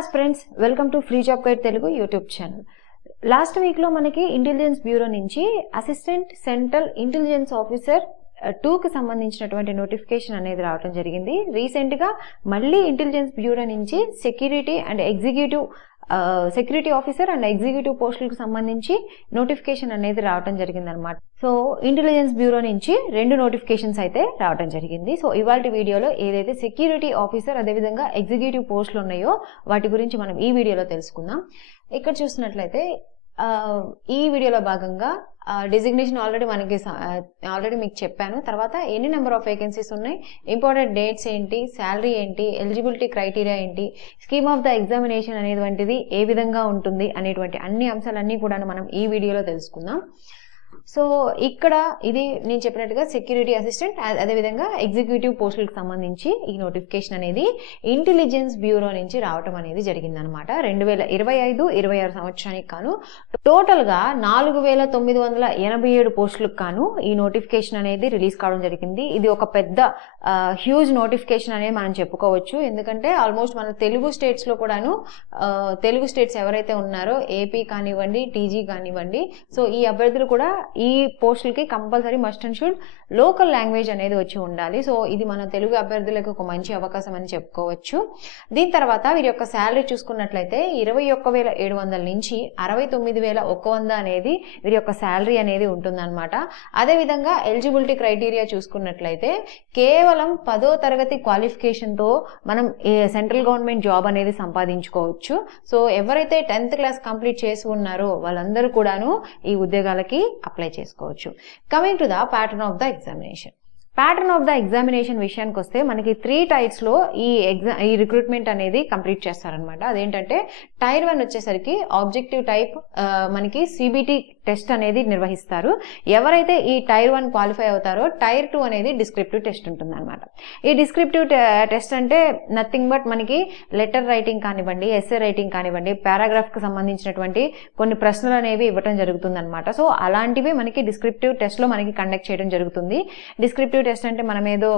aspirants, welcome to Free Job Guide Telugu YouTube channel. Last week lo manaki Intelligence Bureau nunchi Assistant Central Intelligence Officer 2 కి సంబంధించినటువంటి notification అనేది రావడం జరిగింది. Recent గా మళ్ళీ intelligence bureau నుంచి సెక్యూరిటీ ఆఫీసర్ అండ్ ఎగ్జిక్యూటివ్ పోస్టులకు సంబంధించి నోటిఫికేషన్ అనేది రావడం జరిగింది అనమాట. సో ఇంటెలిజెన్స్ బ్యూరో నుంచి 2 నోటిఫికేషన్స్ అయితే రావడం జరిగింది. సో ఇవాల్టి వీడియోలో ఏదైతే సెక్యూరిటీ ఆఫీసర్ అదేవిధంగా ఎగ్జిక్యూటివ్ పోస్టులు ఉన్నాయో వాటి గురించి మనం ఈ వీడియోలో తెలుసుకుందాం. ఇక్కడ చూసినట్లయితే ఈ వీడియోలో భాగంగా డిజిగ్నేషన్ ఆల్రెడీ మీకు చెప్పాను. తర్వాత ఎన్ని నెంబర్ ఆఫ్ వేకెన్సీస్ ఉన్నాయి, ఇంపార్టెంట్ డేట్స్ ఏంటి, శాలరీ ఏంటి, ఎలిజిబిలిటీ క్రైటీరియా ఏంటి, స్కీమ్ ఆఫ్ ద ఎగ్జామినేషన్ అనేటువంటిది ఏ విధంగా ఉంటుంది అనేటువంటి అన్ని అంశాలన్నీ కూడా మనం ఈ వీడియోలో తెలుసుకుందాం. సో ఇక్కడ ఇది నేను చెప్పినట్టుగా సెక్యూరిటీ అసిస్టెంట్ అదేవిధంగా ఎగ్జిక్యూటివ్ పోస్టులకు సంబంధించి ఈ నోటిఫికేషన్ అనేది ఇంటెలిజెన్స్ బ్యూరో నుంచి రావటం అనేది జరిగిందనమాట. 2025-26 సంవత్సరానికి కాను టోటల్ గా 4987 పోస్టులకు కాను ఈ నోటిఫికేషన్ అనేది రిలీజ్ కావడం జరిగింది. ఇది ఒక పెద్ద హ్యూజ్ నోటిఫికేషన్ అనేది మనం చెప్పుకోవచ్చు. ఎందుకంటే ఆల్మోస్ట్ మన తెలుగు స్టేట్స్ లో కూడాను తెలుగు స్టేట్స్ ఎవరైతే ఉన్నారో ఏపీ కానివ్వండి, టీజీ కానివ్వండి, సో ఈ అభ్యర్థులు కూడా ఈ పోస్టులకి compulsory must and should local language అనేది వచ్చి ఉండాలి. సో ఇది మన తెలుగు అభ్యర్థులకు ఒక మంచి అవకాశం అని చెప్పుకోవచ్చు. దీని తర్వాత వీరి యొక్క శాలరీ చూసుకున్నట్లయితే 21,700 నుంచి 69,100 అనేది వీరి యొక్క శాలరీ అనేది ఉంటుందన్నమాట. అదేవిధంగా ఎలిజిబిలిటీ క్రైటీరియా చూసుకున్నట్లయితే కేవలం 10వ తరగతి క్వాలిఫికేషన్ తో మనం సెంట్రల్ గవర్నమెంట్ జాబ్ అనేది సంపాదించుకోవచ్చు. సో ఎవరైతే 10th క్లాస్ కంప్లీట్ చేసి ఉన్నారో వాళ్ళందరూ కూడాను ఈ ఉద్యోగాలకి అప్లై చేసుకోవచ్చు. Coming to the pattern of the examination విషయానికి వస్తే మనకి 3 టైప్స్ లో ఈ రిక్రూట్మెంట్ అనేది కంప్లీట్ చేస్తారనమాట. అదేంటంటే టైర్ 1 వచ్చేసరికి ఆబ్జెక్టివ్ టైప్ మనకి సిబిటి టెస్ట్ అనేది నిర్వహిస్తారు. ఎవరైతే ఈ టైర్ 1 క్వాలిఫై అవుతారో టైర్ 2 అనేది డిస్క్రిప్టివ్ టెస్ట్ ఉంటుంది అనమాట. ఈ డిస్క్రిప్టివ్ టెస్ట్ అంటే నథింగ్ బట్ మనకి లెటర్ రైటింగ్ కానివ్వండి, ఎస్సే రైటింగ్ కానివ్వండి, పారాగ్రాఫ్ కి సంబంధించినటువంటి కొన్ని ప్రశ్నలు అనేవి ఇవ్వడం జరుగుతుంది అనమాట. సో అలాంటివి మనకి డిస్క్రిప్టివ్ టెస్ట్ లో మనకి కండక్ట్ చేయడం జరుగుతుంది. డిస్క్రిప్టివ్ టెస్ట్ అంటే మనం ఏదో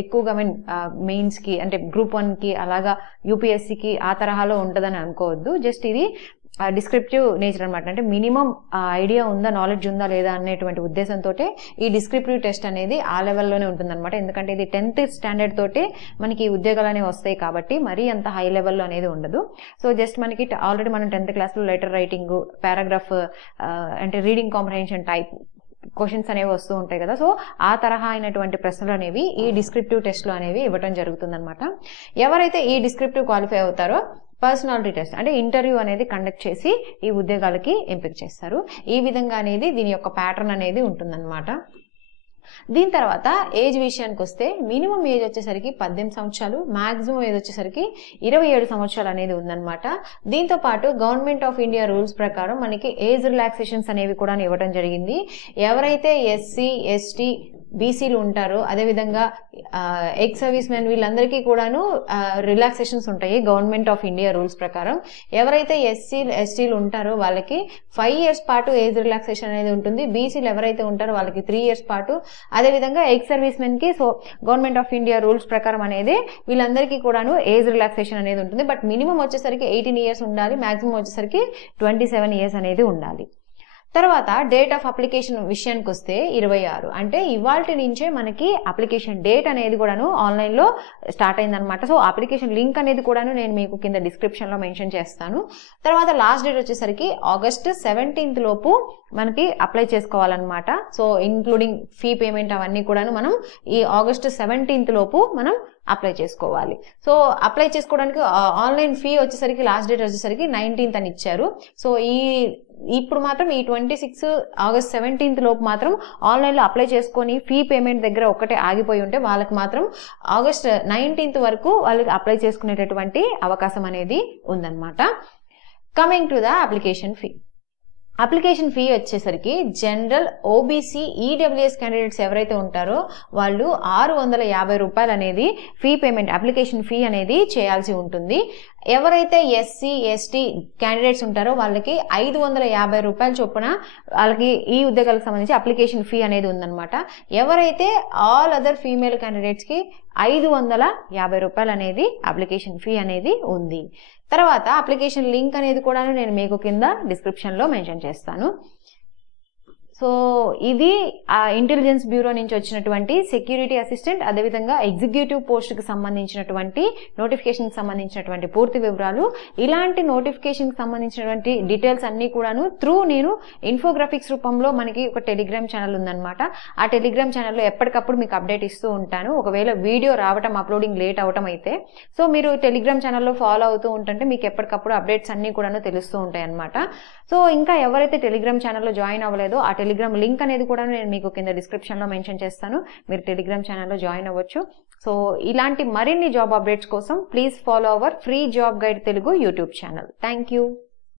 ఎక్కువగా మెయిన్స్ కి అంటే గ్రూప్ 1 కి అలాగా యూపీఎస్సీకి ఆ తరహాలో ఉంటుందని అనుకోవద్దు. జస్ట్ ఇది డిస్క్రిప్టివ్ నేచర్ అనమాట. అంటే మినిమం ఐడియా ఉందా, నాలెడ్జ్ ఉందా లేదా అనేటువంటి ఉద్దేశంతో ఈ డిస్క్రిప్టివ్ టెస్ట్ అనేది ఆ లెవెల్లోనే ఉంటుందన్నమాట. ఎందుకంటే ఇది 10th స్టాండర్డ్ తోటే మనకి ఉద్యోగాలు అనేవి వస్తాయి కాబట్టి మరీ అంత హై లెవెల్లో అనేది ఉండదు. సో జస్ట్ మనకి ఆల్రెడీ మనం 10th క్లాస్లో లెటర్ రైటింగ్, పారాగ్రాఫ్ అంటే రీడింగ్ కాంప్రహెన్షన్ టైప్ క్వశ్చన్స్ అనేవి వస్తూ ఉంటాయి కదా. సో ఆ తరహా అయినటువంటి ప్రశ్నలు అనేవి ఈ డిస్క్రిప్టివ్ టెస్ట్ లో అనేవి ఇవ్వడం జరుగుతుంది అనమాట. ఎవరైతే ఈ డిస్క్రిప్టివ్ క్వాలిఫై అవుతారో పర్సనాలిటీ టెస్ట్ అంటే ఇంటర్వ్యూ అనేది కండక్ట్ చేసి ఈ ఉద్యోగాలకి ఎంపిక చేస్తారు. ఈ విధంగా అనేది దీని యొక్క ప్యాటర్న్ అనేది ఉంటుందన్నమాట. దీని తర్వాత ఏజ్ విషయానికి వస్తే మినిమం ఏజ్ వచ్చేసరికి 18 సంవత్సరాలు, మాక్సిమం ఏజ్ వచ్చేసరికి 27 సంవత్సరాలు అనేది ఉందన్నమాట. దీంతో పాటు గవర్నమెంట్ ఆఫ్ ఇండియా రూల్స్ ప్రకారం మనకి ఏజ్ రిలాక్సేషన్స్ అనేవి కూడా ఇవ్వడం జరిగింది. ఎవరైతే ఎస్సీ, ఎస్టీ, బీసీలు ఉంటారో అదేవిధంగా ఎక్స్ సర్వీస్ మెన్ వీళ్ళందరికీ కూడాను రిలాక్సేషన్స్ ఉంటాయి గవర్నమెంట్ ఆఫ్ ఇండియా రూల్స్ ప్రకారం. ఎవరైతే ఎస్టీలు ఉంటారో వాళ్ళకి 5 years పాటు ఏజ్ రిలాక్సేషన్ అనేది ఉంటుంది. బీసీలు ఎవరైతే ఉంటారో వాళ్ళకి 3 years పాటు, అదేవిధంగా ఎక్స్ సర్వీస్ మెన్ కి so government of India rules ప్రకారం అనేది వీళ్ళందరికీ కూడాను ఏజ్ రిలాక్సేషన్ అనేది ఉంటుంది. బట్ మినిమం వచ్చేసరికి 18 years ఉండాలి, మాక్సిమం వచ్చేసరికి 27 years అనేది ఉండాలి. తర్వాత డేట్ ఆఫ్ అప్లికేషన్ విషయానికి వస్తే 26 అంటే ఇవాల్టి నుంచే మనకి అప్లికేషన్ డేట్ అనేది కూడాను ఆన్లైన్ లో స్టార్ట్ అయిందనమాట. సో అప్లికేషన్ లింక్ అనేది కూడాను నేను మీకు కింద డిస్క్రిప్షన్ లో మెన్షన్ చేస్తాను. తర్వాత లాస్ట్ డేట్ వచ్చేసరికి August 17th లోపు మనకి అప్లై చేసుకోవాలన్నమాట. సో ఇంక్లూడింగ్ ఫీ పేమెంట్ అవన్నీ కూడాను మనం ఈ August 17th లోపు మనం అప్లై చేసుకోవాలి. సో అప్లై చేసుకోవడానికి ఆన్లైన్ ఫీ వచ్చేసరికి లాస్ట్ డేట్ వచ్చేసరికి 19th అని ఇచ్చారు. సో ఇప్పుడు మాత్రం ఈ 26 August 17th లోపు మాత్రం ఆన్లైన్ లో అప్లై చేసుకొని ఫీ పేమెంట్ దగ్గర ఒక్కటే ఆగిపోయి ఉంటే వాళ్ళకి మాత్రం August 19th వరకు వాళ్ళకి అప్లై చేసుకునేటటువంటి అవకాశం అనేది ఉందన్నమాట. Coming to the application fee వచ్చేసరికి జనరల్, ఓబీసీ, ఈడబ్ల్యూఎస్ క్యాండిడేట్స్ ఎవరైతే ఉంటారో వాళ్ళు 650 రూపాయలు అనేది ఫీ పేమెంట్ అప్లికేషన్ ఫీ అనేది చేయాల్సి ఉంటుంది. ఎవరైతే ఎస్సీ ఎస్టీ క్యాండిడేట్స్ ఉంటారో వాళ్ళకి 550 రూపాయల చొప్పున వాళ్ళకి ఈ ఉద్యోగాలకు సంబంధించి అప్లికేషన్ ఫీ అనేది ఉందన్నమాట. ఎవరైతే ఆల్ అదర్ ఫీమేల్ క్యాండిడేట్స్కి 550 రూపాయలు అనేది అప్లికేషన్ ఫీ అనేది ఉంది. తర్వాత అప్లికేషన్ లింక్ అనేది కూడా నేను మీకు కింద డిస్క్రిప్షన్లో మెన్షన్ చేస్తాను. సో ఇది ఇంటెలిజెన్స్ బ్యూరో నుంచి వచ్చినటువంటి సెక్యూరిటీ అసిస్టెంట్ అదేవిధంగా ఎగ్జిక్యూటివ్ పోస్ట్కి సంబంధించినటువంటి నోటిఫికేషన్కి సంబంధించినటువంటి పూర్తి వివరాలు. ఇలాంటి నోటిఫికేషన్కి సంబంధించినటువంటి డీటెయిల్స్ అన్నీ కూడాను నేను ఇన్ఫోగ్రాఫిక్స్ రూపంలో మనకి ఒక టెలిగ్రామ్ ఛానల్ ఉందన్నమాట. ఆ టెలిగ్రామ్ ఛానల్లో ఎప్పటికప్పుడు మీకు అప్డేట్ ఇస్తూ ఉంటాను. ఒకవేళ వీడియో రావటం అప్లోడింగ్ లేట్ అవటం అయితే సో మీరు టెలిగ్రామ్ ఛానల్లో ఫాలో అవుతూ ఉంటుంటే మీకు ఎప్పటికప్పుడు అప్డేట్స్ అన్నీ కూడాను తెలుస్తూ ఉంటాయి అన్నమాట. సో ఇంకా ఎవరైతే టెలిగ్రామ్ ఛానల్లో జాయిన్ అవ్వలేదో ఆ టెలిగ్రామ్ లింక్ అనేది కూడా నేను మీకు కింద డిస్క్రిప్షన్లో మెన్షన్ చేస్తాను. మీరు టెలిగ్రామ్ ఛానల్లో జాయిన్ అవ్వచ్చు. సో ఇలాంటి మరిన్ని జాబ్ అప్డేట్స్ కోసం please follow our free job guide Telugu YouTube channel. Thank you.